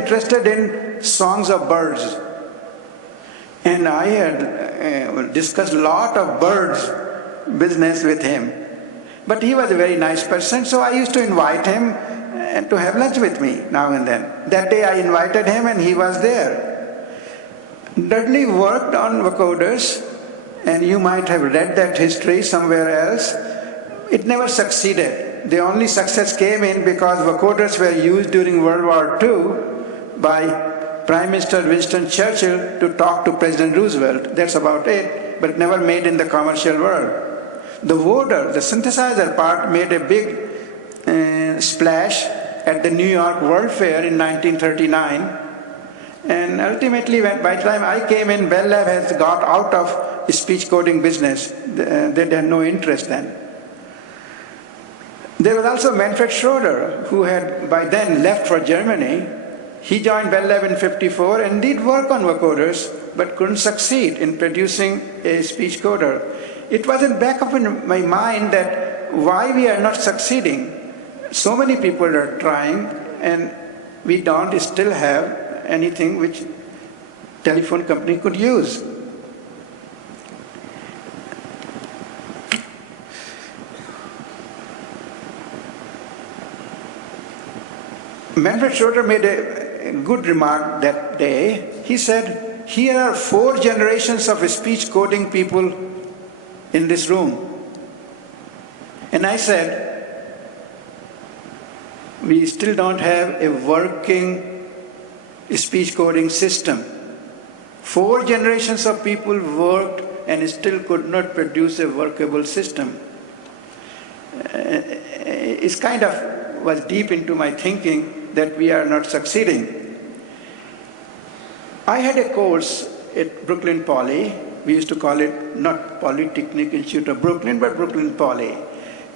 interested in songs of birds. And I had discussed a lot of birds business with him. But he was a very nice person, so I used to invite him to have lunch with me now and then. That day I invited him and he was there. Dudley worked on Vocoders, and you might have read that history somewhere else. It never succeeded. The only success came in because Vocoders were used during World War II by Prime Minister Winston Churchill to talk to President Roosevelt. That's about it, but it never made in the commercial world. The voder, the synthesizer part, made a big splash at the New York World Fair in 1939. And ultimately, by the time I came in, Bell Lab has got out of speech coding business. They had no interest then. There was also Manfred Schroeder, who had by then left for Germany. He joined Bell Lab in '54 and did work on Vocoders, but couldn't succeed in producing a speech coder. It was in back of my mind that why we are not succeeding. So many people are trying, and we don't still have anything which telephone company could use. Manfred Schroeder made a good remark that day. He said, here are 4 generations of speech coding people in this room. And I said, we still don't have a working speech coding system. 4 generations of people worked and still could not produce a workable system. It's kind of was deep into my thinking that we are not succeeding. I had a course at Brooklyn Poly. We used to call it not Polytechnic Institute of Brooklyn, but Brooklyn Poly.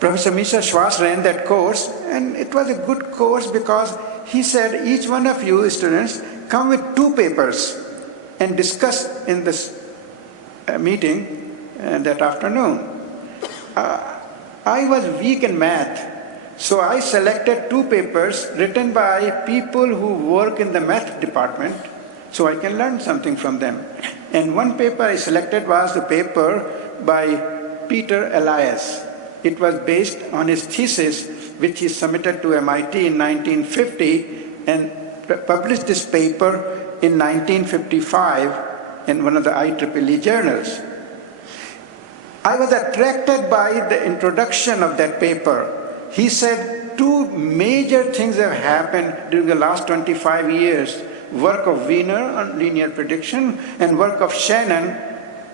Professor Misha Schwartz ran that course, and it was a good course because he said, each one of you students come with 2 papers and discuss in this meeting that afternoon. I was weak in math, so I selected 2 papers written by people who work in the math department, so I can learn something from them. And one paper I selected was the paper by Peter Elias. It was based on his thesis, which he submitted to MIT in 1950, and published this paper in 1955 in one of the IEEE journals. I was attracted by the introduction of that paper. He said 2 major things have happened during the last 25 years. Work of Wiener on linear prediction and work of Shannon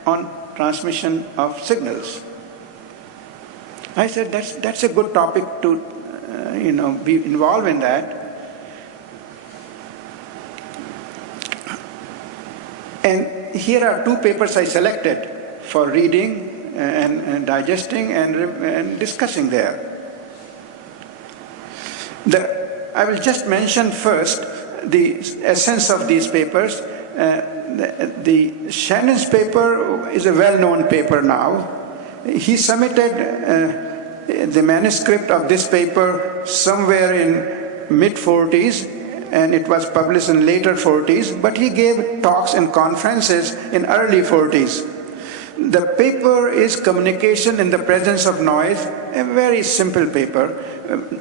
on transmission of signals. I said that's a good topic to be involved in that. And here are 2 papers I selected for reading and digesting and discussing there. I will just mention first the essence of these papers. The Shannon's paper is a well-known paper now. He submitted the manuscript of this paper somewhere in mid-40s, and it was published in later 40s, but he gave talks and conferences in early 40s. The paper is Communication in the Presence of Noise, a very simple paper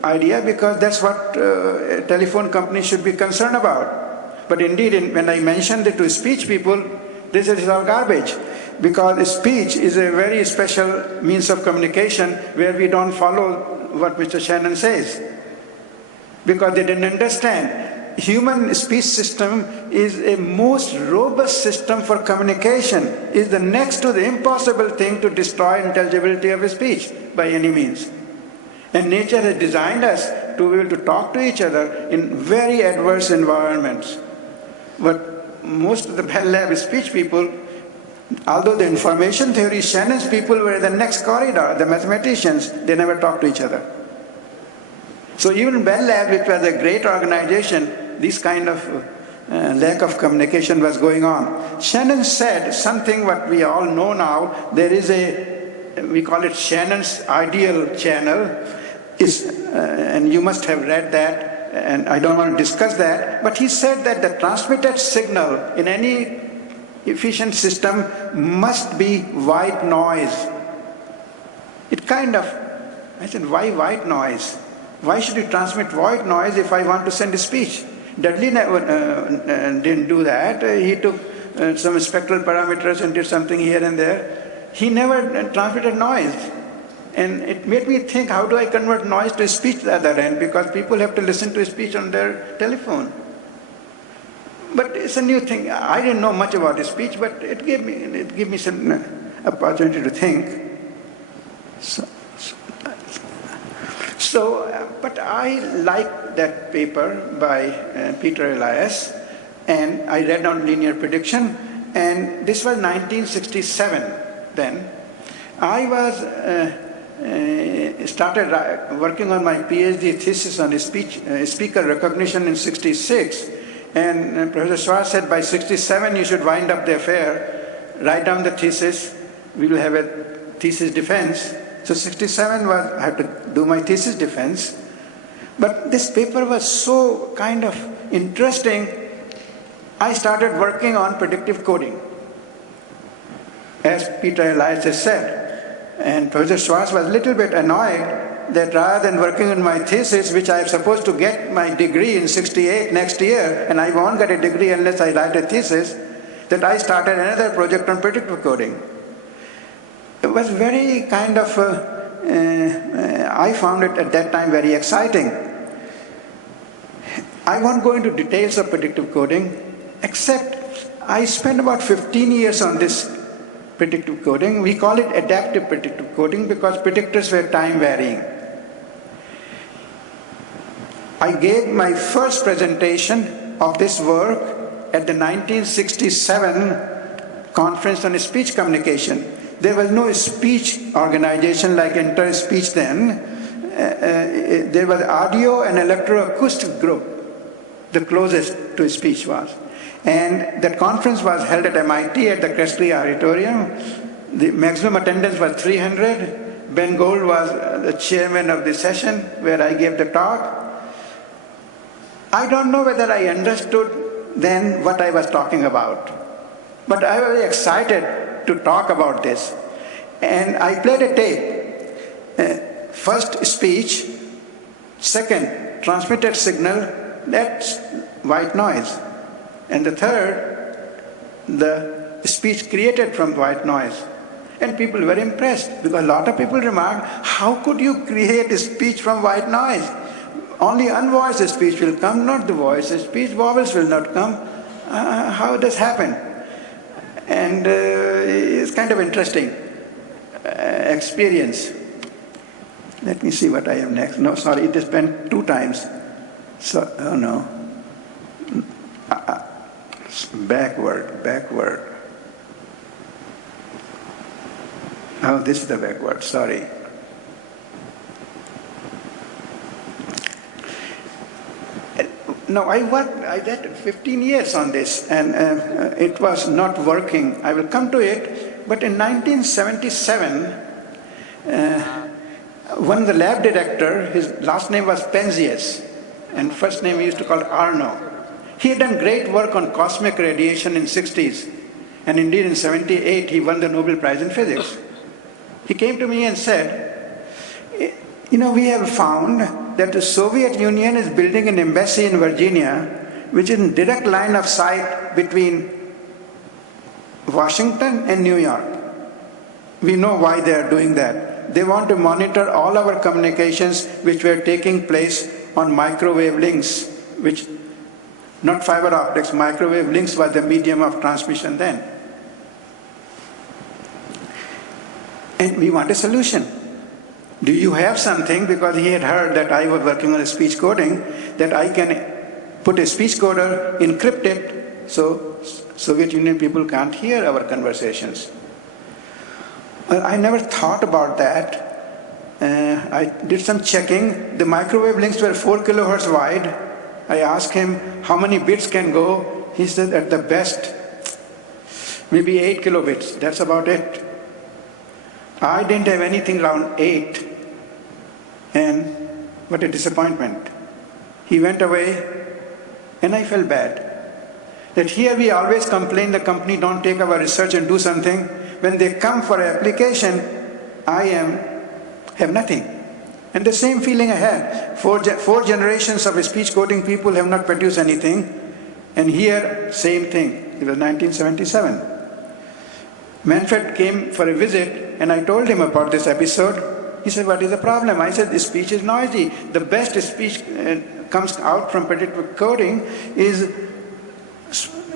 idea, because that's what a telephone company should be concerned about. But indeed, when I mentioned it to speech people, they said it's all garbage, because speech is a very special means of communication where we don't follow what Mr. Shannon says, because they didn't understand. Human speech system is a most robust system for communication, is the next to the impossible thing to destroy intelligibility of speech by any means. And nature has designed us to be able to talk to each other in very adverse environments. But most of the Bell Lab speech people, although the information theory, Shannon's people were the next corridor, the mathematicians, they never talked to each other. So even Bell Lab, which was a great organization, this kind of lack of communication was going on. Shannon said something what we all know now. There is we call it Shannon's ideal channel, and you must have read that and I don't want to discuss that, but he said that the transmitted signal in any efficient system must be white noise. I said, why white noise? Why should you transmit white noise if I want to send a speech? Dudley didn't do that. He took some spectral parameters and did something here and there. He never transmitted noise. And it made me think, how do I convert noise to speech at the other end? Because people have to listen to speech on their telephone. But it's a new thing. I didn't know much about speech, but it gave me some opportunity to think. But I liked that paper by Peter Elias, and I read on linear prediction, and this was 1967 then. I started working on my PhD thesis on speaker recognition in 66, and Professor Schwartz said by 67 you should wind up the affair, write down the thesis, we will have a thesis defense. So 67 I had to do my thesis defense. But this paper was so kind of interesting, I started working on predictive coding, as Peter Elias has said. And Professor Schwartz was a little bit annoyed that rather than working on my thesis, which I am supposed to get my degree in 68 next year, and I won't get a degree unless I write a thesis, that I started another project on predictive coding. It was very kind of, I found it at that time very exciting. I won't go into details of predictive coding, except I spent about 15 years on this predictive coding. We call it adaptive predictive coding because predictors were time varying. I gave my first presentation of this work at the 1967 Conference on Speech Communication. There was no speech organization like Interspeech then. There was audio and electroacoustic group, the closest to speech was. And that conference was held at MIT at the Cressley Auditorium. The maximum attendance was 300. Ben Gold was the chairman of the session where I gave the talk. I don't know whether I understood then what I was talking about, but I was very excited to talk about this. And I played a tape. First, speech. Second, transmitted signal. That's white noise. And the third, the speech created from white noise. And people were impressed because a lot of people remarked, how could you create a speech from white noise? Only unvoiced speech will come, not the voiced speech. Vowels will not come. How does happen? And it's kind of interesting experience. Let me see what I am next. No, sorry, it has been 2 times. So, oh no. Backward. Oh, this is the backward, sorry. No, I did 15 years on this, and it was not working. I will come to it, but in 1977, one of the lab director, his last name was Penzias, and first name he used to call Arno. He had done great work on cosmic radiation in 60s, and indeed in 78 he won the Nobel Prize in Physics. He came to me and said, you know, we have found that the Soviet Union is building an embassy in Virginia, which is in direct line of sight between Washington and New York. We know why they are doing that. They want to monitor all our communications which were taking place on microwave links, which, not fiber optics, microwave links was the medium of transmission then. And we want a solution. Do you have something? Because he had heard that I was working on speech coding, that I can put a speech coder, encrypt it, so Soviet Union people can't hear our conversations. Well, I never thought about that. I did some checking. The microwave links were 4 kilohertz wide. I asked him how many bits can go. He said at the best, maybe 8 kilobits. That's about it. I didn't have anything around 8, and what a disappointment. He went away, and I felt bad. That here we always complain the company don't take our research and do something. When they come for application, have nothing. And the same feeling I had. Four generations of speech coding people have not produced anything. And here, same thing. It was 1977. Manfred came for a visit, and I told him about this episode. He said, what is the problem? I said, the speech is noisy. The best speech comes out from predictive coding is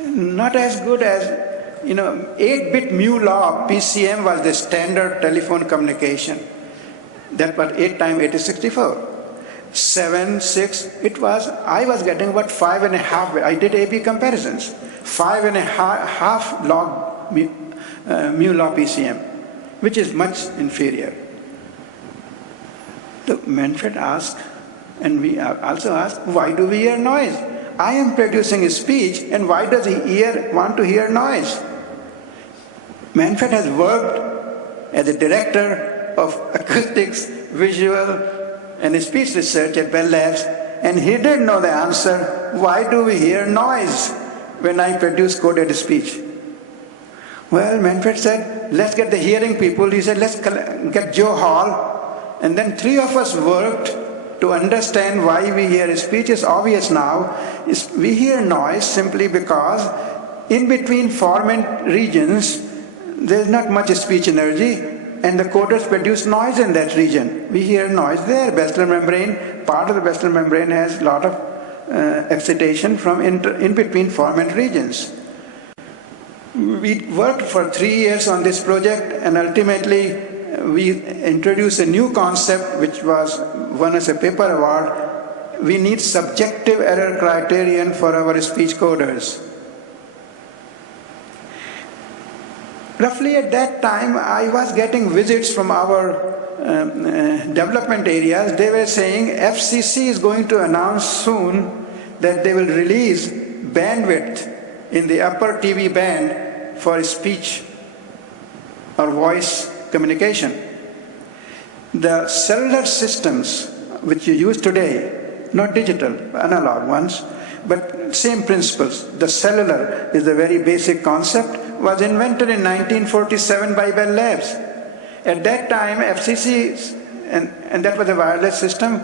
not as good as, 8-bit mu law, PCM was the standard telephone communication. That was 8 times 8064. 7, 6, I was getting about 5.5, I did A-B comparisons. 5.5 log mu law PCM, which is much inferior. So Manfred asked, and we also asked, why do we hear noise? I am producing a speech, and why does he want to hear noise? Manfred has worked as a director of acoustics, visual, and speech research at Bell Labs, and he didn't know the answer, why do we hear noise when I produce coded speech? Well, Manfred said, let's get the hearing people. He said, let's get Joe Hall. And then 3 of us worked to understand why we hear speech. Is obvious now. We hear noise simply because in between formant regions, there's not much speech energy, and the coders produce noise in that region. We hear noise there. Basilar membrane, part of the basilar membrane has a lot of excitation from in between formant regions. We worked for 3 years on this project, and ultimately we introduced a new concept which was won as a paper award. We need subjective error criterion for our speech coders. Roughly at that time, I was getting visits from our development areas. They were saying FCC is going to announce soon that they will release bandwidth in the upper TV band for speech or voice communication. The cellular systems which you use today, not digital, analog ones, but same principles. The cellular is a very basic concept, was invented in 1947 by Bell Labs. At that time, FCC, and that was a wireless system,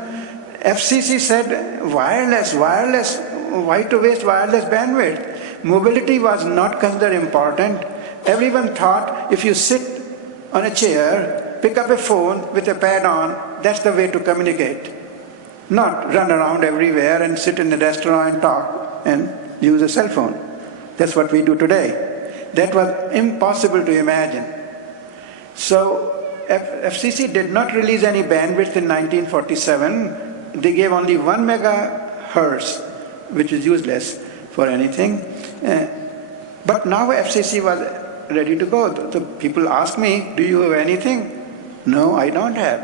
FCC said, wireless, why to waste wireless bandwidth? Mobility was not considered important. Everyone thought if you sit on a chair, pick up a phone with a pad on, that's the way to communicate. Not run around everywhere and sit in a restaurant and talk and use a cell phone. That's what we do today. That was impossible to imagine. So FCC did not release any bandwidth in 1947. They gave only 1 megahertz, which is useless for anything. But now FCC was ready to go. So people ask me, do you have anything? No, I don't have.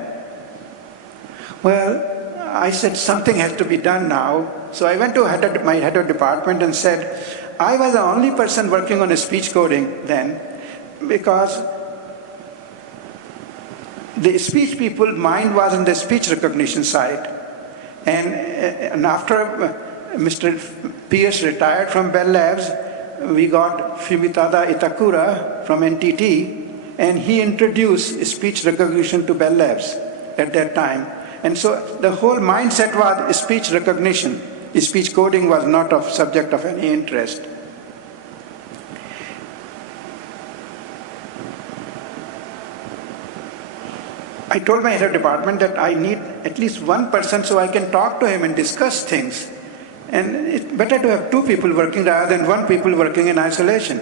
Well, I said something has to be done now. So I went to my head of department and said, I was the only person working on a speech coding then, because the speech people's mind was in the speech recognition side. And after Mr. Pierce retired from Bell Labs, we got Fumitada Itakura from NTT, and he introduced speech recognition to Bell Labs at that time. And so the whole mindset was speech recognition. Speech coding was not of subject of any interest. I told my head of department that I need at least one person so I can talk to him and discuss things. And it's better to have 2 people working rather than 1 people working in isolation.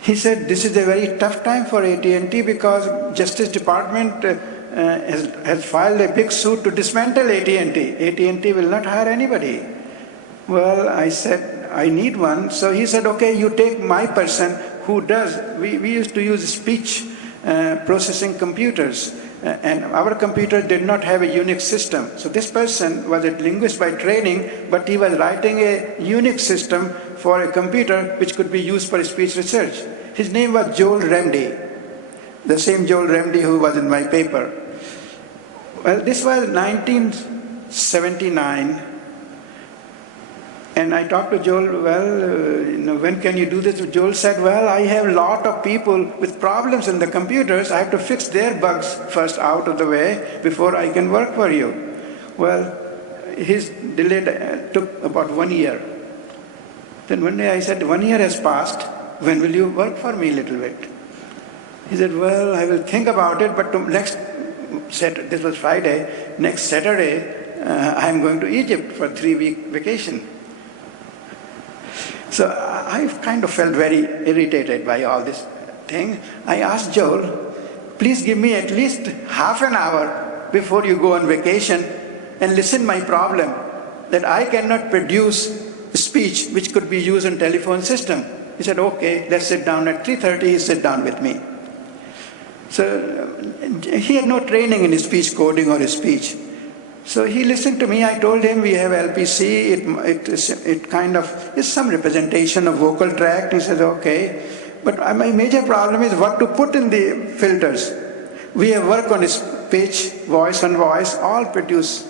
He said, this is a very tough time for AT&T because Justice Department has filed a big suit to dismantle AT&T. AT&T will not hire anybody. Well, I said, I need one. So he said, okay, you take my person who does. We used to use speech processing computers, and our computer did not have a Unix system. So this person was a linguist by training, but he was writing a Unix system for a computer which could be used for speech research. His name was Joel Remdy, the same Joel Remdy who was in my paper. Well, this was 1979, And I talked to Joel, when can you do this? Joel said, well, I have a lot of people with problems in the computers. I have to fix their bugs first out of the way before I can work for you. Well, his delay took about 1 year. Then one day I said, 1 year has passed. When will you work for me a little bit? He said, well, I will think about it, but next Saturday, this was Friday, next Saturday, I'm going to Egypt for a 3-week vacation. So I kind of felt very irritated by all this thing. I asked Joel, please give me at least half an hour before you go on vacation and listen my problem, that I cannot produce speech which could be used in telephone system. He said, okay, let's sit down at 3:30. He sat down with me. So he had no training in speech coding or speech. So he listened to me. I told him we have LPC. It kind of is some representation of vocal tract. He said, okay. But my major problem is what to put in the filters. We have worked on pitch, voice on voice, all produce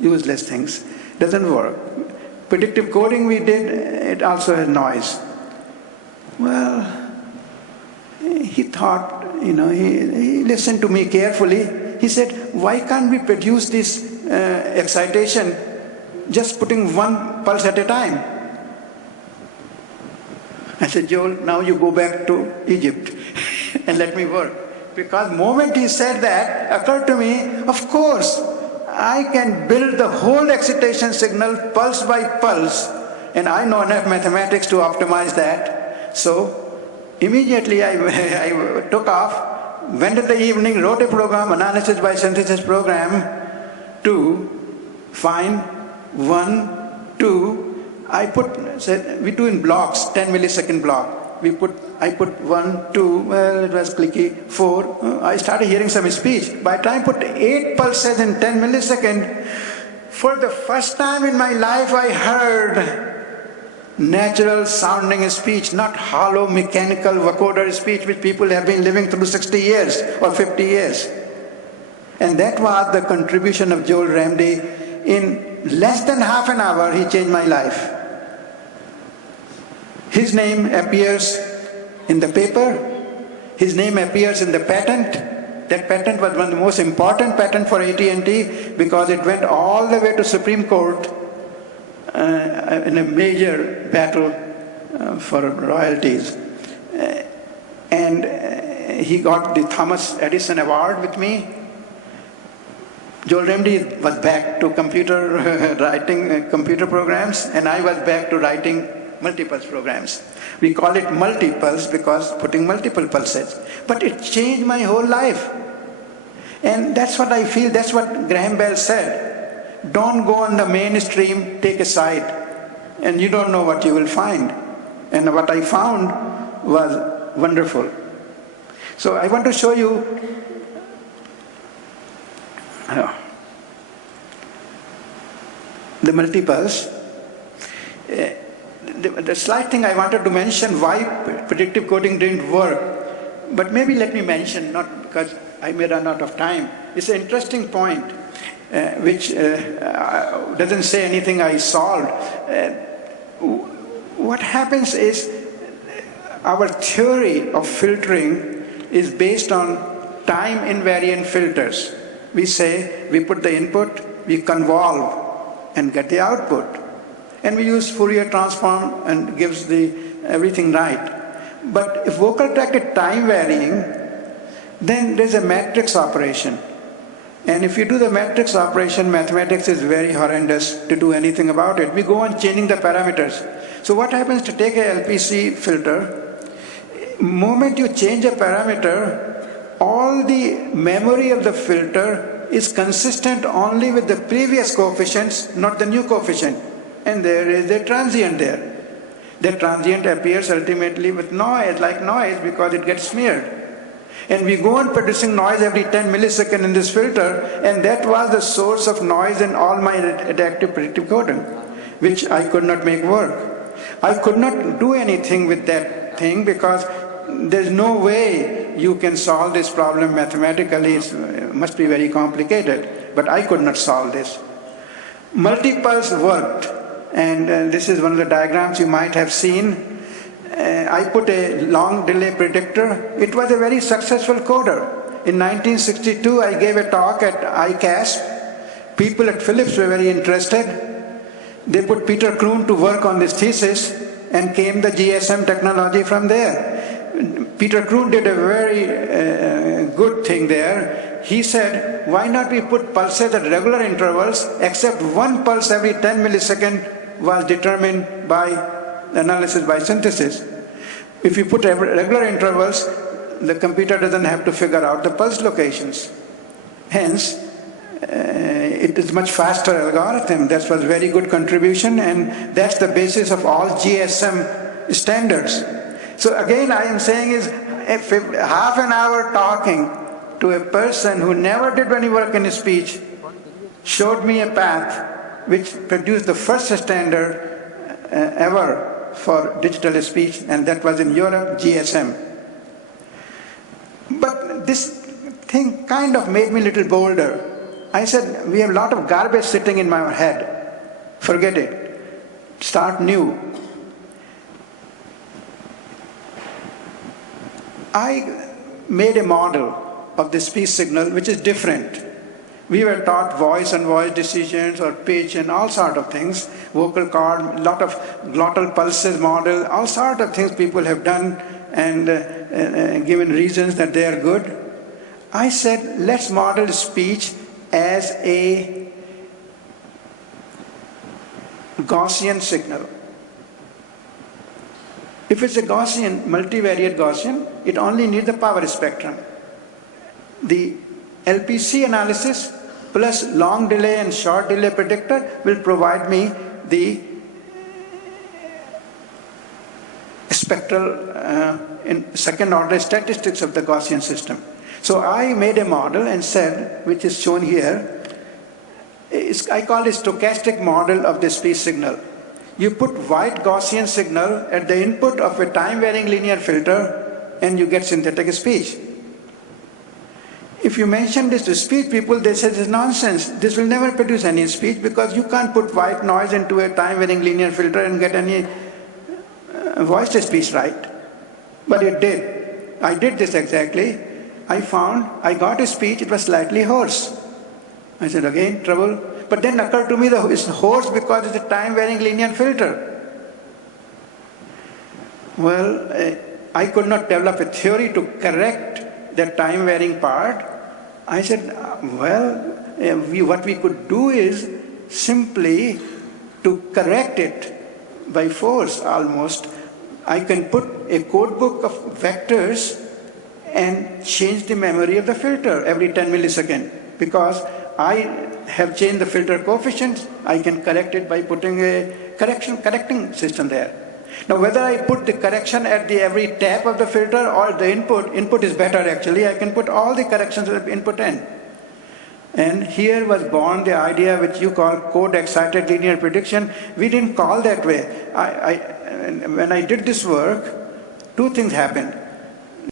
useless things. Doesn't work. Predictive coding we did, it also has noise. Well, he thought, he listened to me carefully. He said, why can't we produce this excitation just putting one pulse at a time? I said, Joel, now you go back to Egypt and let me work. Because the moment he said that, occurred to me, of course, I can build the whole excitation signal pulse by pulse, and I know enough mathematics to optimize that. So immediately I took off, went in the evening, wrote a program, analysis by synthesis program, to find 1, 2. We do in blocks, 10 millisecond block. I put 1, 2, well, it was clicky, 4. I started hearing some speech. By the time I put 8 pulses in 10 milliseconds, for the first time in my life I heard natural sounding speech, not hollow mechanical vocoder speech which people have been living through 60 years or 50 years. And that was the contribution of Joel Ramsey. In less than half an hour, he changed my life. His name appears in the paper. His name appears in the patent. That patent was one of the most important patents for AT&T because it went all the way to Supreme Court in a major battle for royalties. And he got the Thomas Edison Award with me. Joel Ramsey was back to writing computer programs, and I was back to writing multipulse programs. We call it multipulse because putting multiple pulses. But it changed my whole life. And that's what I feel, that's what Graham Bell said. Don't go on the mainstream, take a side. And you don't know what you will find. And what I found was wonderful. So I want to show you the multipulse. The slight thing I wanted to mention why predictive coding didn't work, but maybe let me mention, not because I may run out of time. It's an interesting point which doesn't say anything I solved. What happens is our theory of filtering is based on time invariant filters. We say we put the input, we convolve and get the output. And we use Fourier transform and gives everything right. But if vocal tract is time varying, then there's a matrix operation. And if you do the matrix operation, mathematics is very horrendous to do anything about it. We go on changing the parameters. So what happens to take a LPC filter, moment you change a parameter, all the memory of the filter is consistent only with the previous coefficients, not the new coefficient. And there is a transient there. The transient appears ultimately with noise, like noise, because it gets smeared. And we go on producing noise every 10 milliseconds in this filter, and that was the source of noise in all my adaptive predictive coding, which I could not make work. I could not do anything with that thing because there's no way you can solve this problem mathematically. It must be very complicated. But I could not solve this. Multipulse worked. and this is one of the diagrams you might have seen. I put a long delay predictor. It was a very successful coder. In 1962, I gave a talk at ISCA. People at Philips were very interested. They put Peter Kroon to work on this thesis, and came the GSM technology from there. Peter Kroon did a very good thing there. He said, why not we put pulses at regular intervals, except one pulse every 10 milliseconds was determined by analysis by synthesis. If you put regular intervals, the computer doesn't have to figure out the pulse locations. Hence, it is much faster algorithm. That was a very good contribution, and that's the basis of all GSM standards. So again, I am saying is, if half an hour talking to a person who never did any work in speech showed me a path which produced the first standard ever for digital speech, and that was in Europe, GSM. But this thing kind of made me a little bolder. I said, we have a lot of garbage sitting in my head. Forget it. Start new. I made a model of the speech signal which is different. We were taught voice and voice decisions or pitch and all sort of things, vocal cord, a lot of glottal pulses model, all sort of things people have done and given reasons that they are good. I said, let's model speech as a Gaussian signal. If it's a Gaussian, multivariate Gaussian, it only needs the power spectrum. The LPC analysis plus long delay and short delay predictor will provide me the spectral in second order statistics of the Gaussian system. So I made a model and said, which is shown here, I call it stochastic model of the speech signal. You put white Gaussian signal at the input of a time-varying linear filter and you get synthetic speech. If you mention this to speech people, they say this is nonsense. This will never produce any speech because you can't put white noise into a time-varying linear filter and get any voice-to-speech right. But it did. I did this exactly. I got a speech, it was slightly hoarse. I said, again, trouble. But then occurred to me that it's hoarse because it's a time-varying linear filter. Well, I could not develop a theory to correct the time-varying part. I said, well, what we could do is simply to correct it by force almost. I can put a code book of vectors and change the memory of the filter every 10 milliseconds. Because I have changed the filter coefficients, I can correct it by putting a correcting system there. Now whether I put the correction at the every tap of the filter or the input is better actually, I can put all the corrections at input end. And here was born the idea which you call code-excited linear prediction. We didn't call that way. When I did this work, two things happened.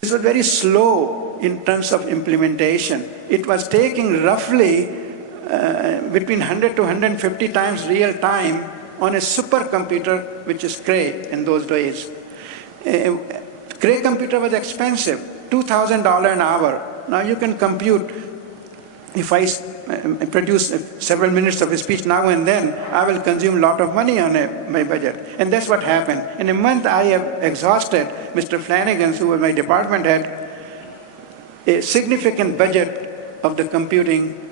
This was very slow in terms of implementation. It was taking roughly between 100 to 150 times real time on a supercomputer, which is Cray in those days. Cray computer was expensive, $2,000 an hour. Now you can compute, if I produce several minutes of speech now and then, I will consume a lot of money on my budget. And that's what happened. In a month I have exhausted Mr. Flanagan, who was my department head, a significant budget of the computing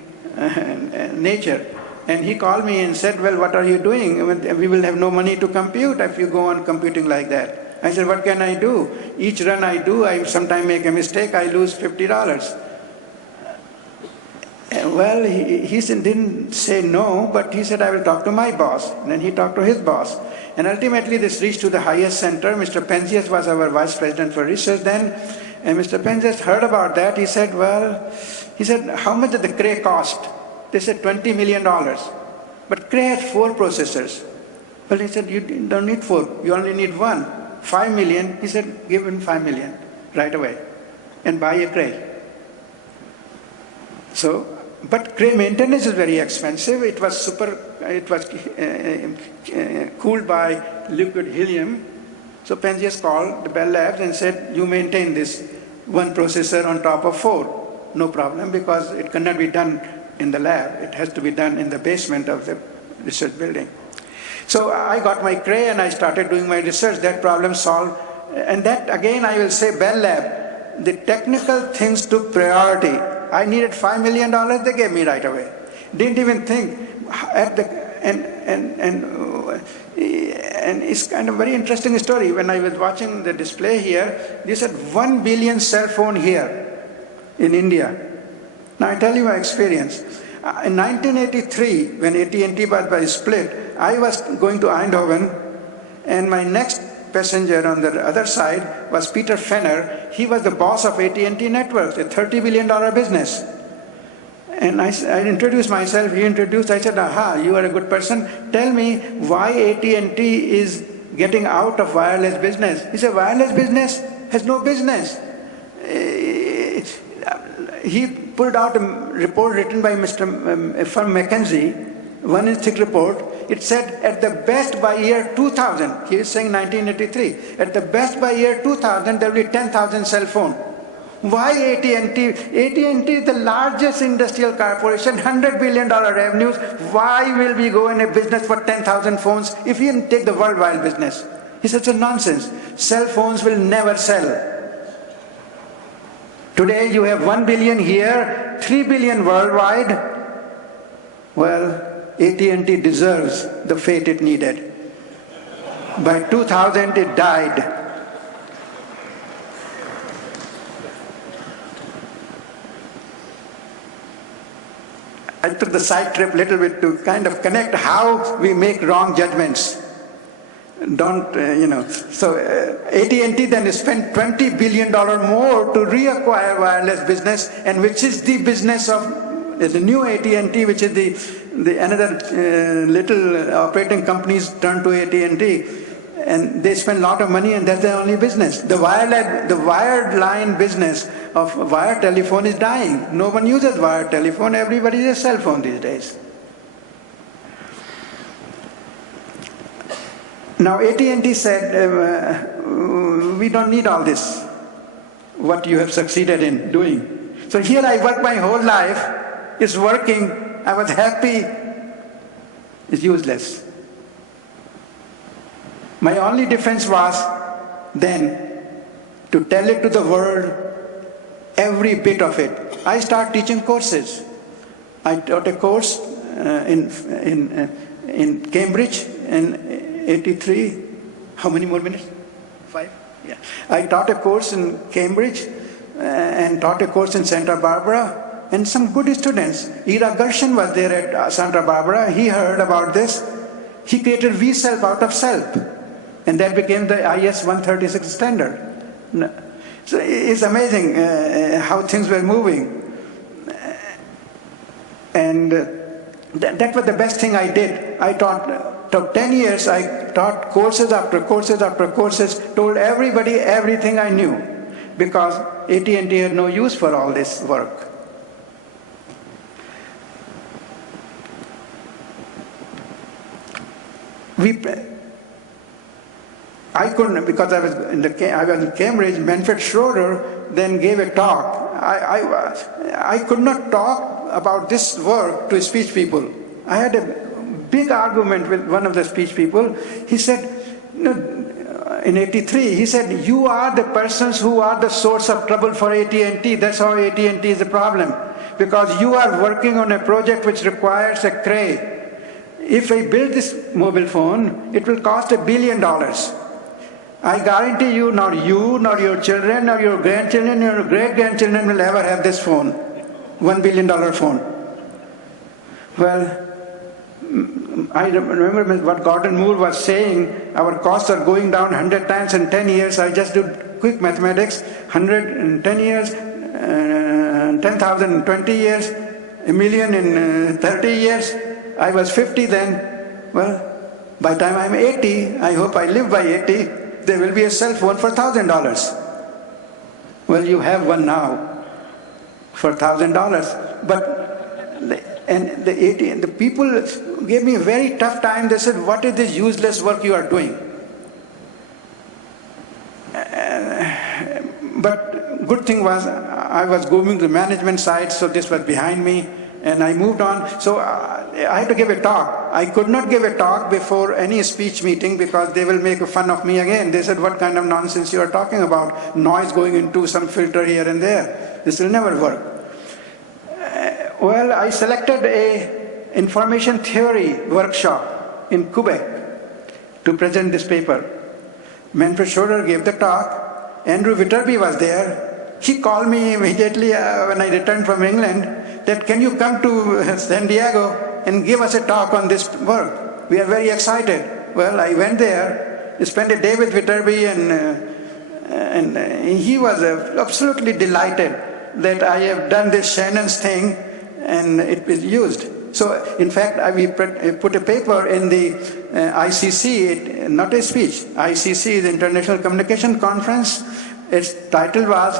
nature. And he called me and said, well, what are you doing? We will have no money to compute if you go on computing like that. I said, what can I do? Each run I do, I sometimes make a mistake, I lose $50. Well, he didn't say no, but he said, I will talk to my boss. And then he talked to his boss. And ultimately this reached to the highest center. Mr. Penzias was our vice president for research then. And Mr. Penzias heard about that. He said, how much did the Cray cost? They said $20 million. But Cray had 4 processors. Well, he said, you don't need 4, you only need 1. 5 million, he said, give him 5 million right away and buy a Cray. So but Cray maintenance is very expensive. It was cooled by liquid helium. So Penzias called the Bell Labs and said, you maintain this one processor on top of 4. No problem, because it cannot be done in the lab. It has to be done in the basement of the research building. So I got my Cray and I started doing my research. That problem solved. And that, again, I will say Bell Lab, the technical things took priority. I needed $5 million, they gave me right away. Didn't even think at the, and it's kind of very interesting story. When I was watching the display here, they said 1 billion cell phone here in India. Now I tell you my experience. In 1983, when AT&T was split, I was going to Eindhoven, and my next passenger on the other side was Peter Fenner. He was the boss of AT&T Networks, a $30 billion business. And I introduced myself, he introduced, I said, aha, you are a good person. Tell me why AT&T is getting out of wireless business. He said, wireless business has no business. He pulled out a report written by from McKinsey, one thick report. It said at the best by year 2000, he is saying 1983, at the best by year 2000 there will be 10,000 cell phones. Why AT&T? AT&T is the largest industrial corporation, $100 billion revenues. Why will we go in a business for 10,000 phones if we take the worldwide business? He said, it's a nonsense. Cell phones will never sell. Today you have 1 billion here, 3 billion worldwide. Well, AT&T deserves the fate it needed. By 2000 it died. I took the side trip a little bit to kind of connect how we make wrong judgments. Don't, So AT&T then spent $20 billion more to reacquire wireless business, and which is the business of the new AT&T, which is the another little operating companies turn to AT&T, and they spend a lot of money, and that's their only business. The wired line business of wire telephone is dying. No one uses wired telephone. Everybody has a cell phone these days. Now AT&T said, we don't need all this, what you have succeeded in doing. So here I worked my whole life, it's working, I was happy, it's useless. My only defense was then to tell it to the world, every bit of it. I started teaching courses. I taught a course in Cambridge in 83, how many more minutes? 5? Yeah. I taught a course in Cambridge and taught a course in Santa Barbara, and some good students. Ira Gershen was there at Santa Barbara. He heard about this. He created VSELP out of SELP, and that became the IS 136 standard. So it's amazing how things were moving. And that was the best thing I did. I took 10 years, I taught courses after courses after courses, told everybody everything I knew, because AT&T had no use for all this work. I couldn't, because I was in Cambridge. Manfred Schroeder then gave a talk. I could not talk about this work to speech people. I had a big argument with one of the speech people. He said, in 83, he said, you are the persons who are the source of trouble for AT&T. That's how AT&T is a problem. Because you are working on a project which requires a Cray. If I build this mobile phone, it will cost $1 billion. I guarantee you, not you, nor your children, nor your grandchildren, nor your great-grandchildren will ever have this phone, $1 billion phone. Well, I remember what Gordon Moore was saying, our costs are going down 100 times in 10 years. I just did quick mathematics, 100 in 10 years, 10,000 in 20 years, a million in 30 years. I was 50 then. Well, by the time I'm 80, I hope I live by 80, there will be a cell phone for $1,000. Well, you have one now for $1,000. But And the people gave me a very tough time. They said, what is this useless work you are doing? But good thing was, I was going to the management side, so this was behind me, and I moved on. So I had to give a talk. I could not give a talk before any speech meeting because they will make fun of me again. They said, what kind of nonsense you are talking about? Noise going into some filter here and there. This will never work. Well, I selected a information theory workshop in Quebec to present this paper. Manfred Schroeder gave the talk. Andrew Viterbi was there. He called me immediately when I returned from England that, can you come to San Diego and give us a talk on this work? We are very excited. Well, I went there, spent a day with Viterbi, and he was absolutely delighted that I have done this Shannon's thing and it was used. So, in fact, we put a paper in the ICC, not a speech. ICC is International Communication Conference. Its title was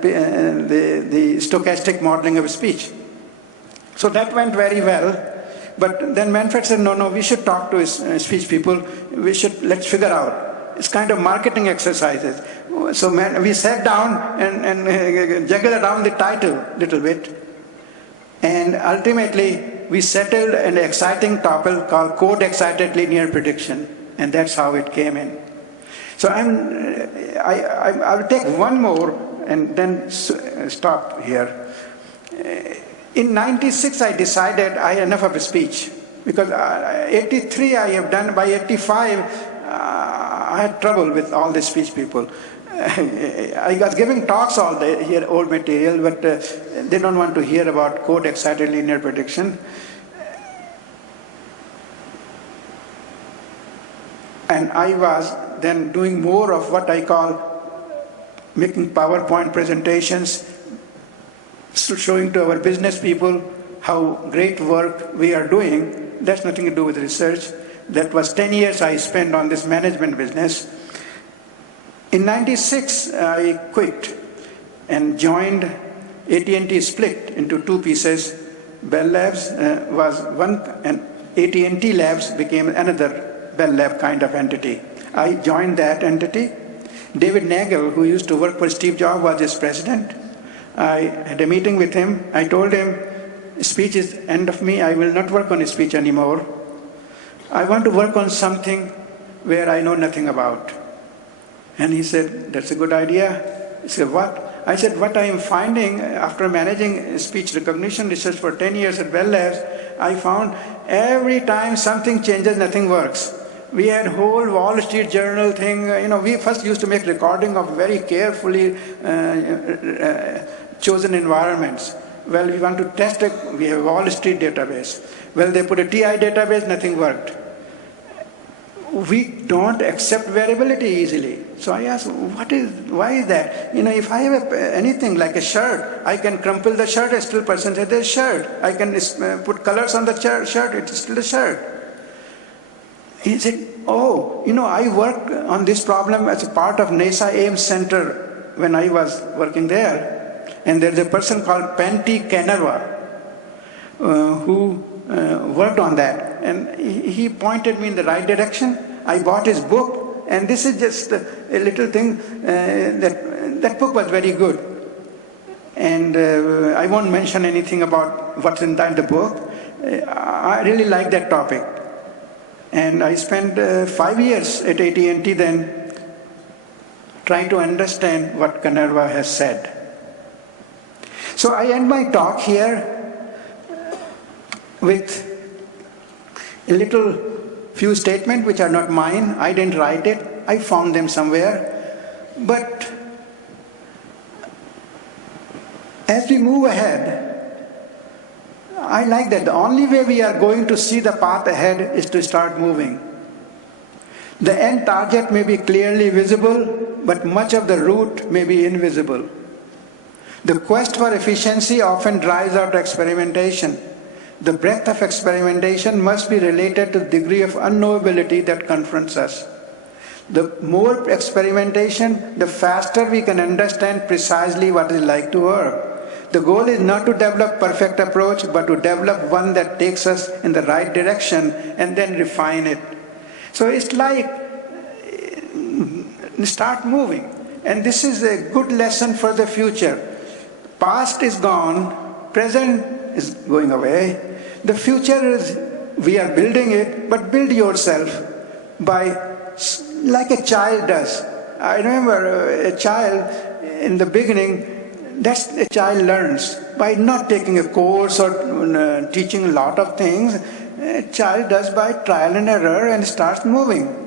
the stochastic modeling of speech. So that went very well. But then Manfred said, no, we should talk to speech people. Let's figure out. It's kind of marketing exercises. So we sat down and juggled around the title a little bit. And ultimately, we settled an exciting topic called code-excited linear prediction. And that's how it came in. So I'll take one more and then stop here. In 96, I decided I had enough of a speech. Because 83 I have done, by 85, I had trouble with all the speech people. I was giving talks all day here, old material, but they don't want to hear about code-excited linear prediction. And I was then doing more of what I call making PowerPoint presentations, showing to our business people how great work we are doing. That's nothing to do with research. That was 10 years I spent on this management business. In 96, I quit and joined AT&T, split into two pieces. Bell Labs was one, and AT&T Labs became another Bell Lab kind of entity. I joined that entity. David Nagel, who used to work for Steve Jobs, was his president. I had a meeting with him. I told him, speech is end of me. I will not work on speech anymore. I want to work on something where I know nothing about. And he said, that's a good idea. He said, what? I said, what I am finding after managing speech recognition research for 10 years at Bell Labs, I found every time something changes, nothing works. We had whole Wall Street Journal thing. We first used to make recording of very carefully chosen environments. Well, we want to test it. We have a Wall Street database. Well, they put a TI database, nothing worked. We don't accept variability easily. So I asked, why is that? If I have anything like a shirt, I can crumple the shirt, a still person says there's shirt. I can put colors on the shirt, it's still a shirt. He said, I worked on this problem as a part of NASA Ames Center when I was working there. And there's a person called Pentti Kanerva who worked on that. And he pointed me in the right direction. I bought his book, and this is just a little thing. That book was very good. And I won't mention anything about what's inside the book. I really like that topic. And I spent 5 years at AT&T then trying to understand what Kanerva has said. So I end my talk here with a little few statements which are not mine. I didn't write it. I found them somewhere. But as we move ahead, I like that the only way we are going to see the path ahead is to start moving. The end target may be clearly visible, but much of the route may be invisible. The quest for efficiency often drives out experimentation. The breadth of experimentation must be related to the degree of unknowability that confronts us. The more experimentation, the faster we can understand precisely what it's like to work. The goal is not to develop perfect approach, but to develop one that takes us in the right direction and then refine it. So it's like start moving. And this is a good lesson for the future. Past is gone, present is going away. The future is, we are building it, but build yourself by, like a child does. I remember a child in the beginning, that's a child learns by not taking a course or teaching a lot of things. A child does by trial and error and starts moving.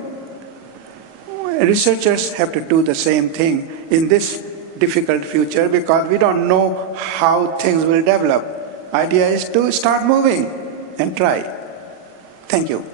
Researchers have to do the same thing in this difficult future because we don't know how things will develop. Idea is to start moving and try. Thank you.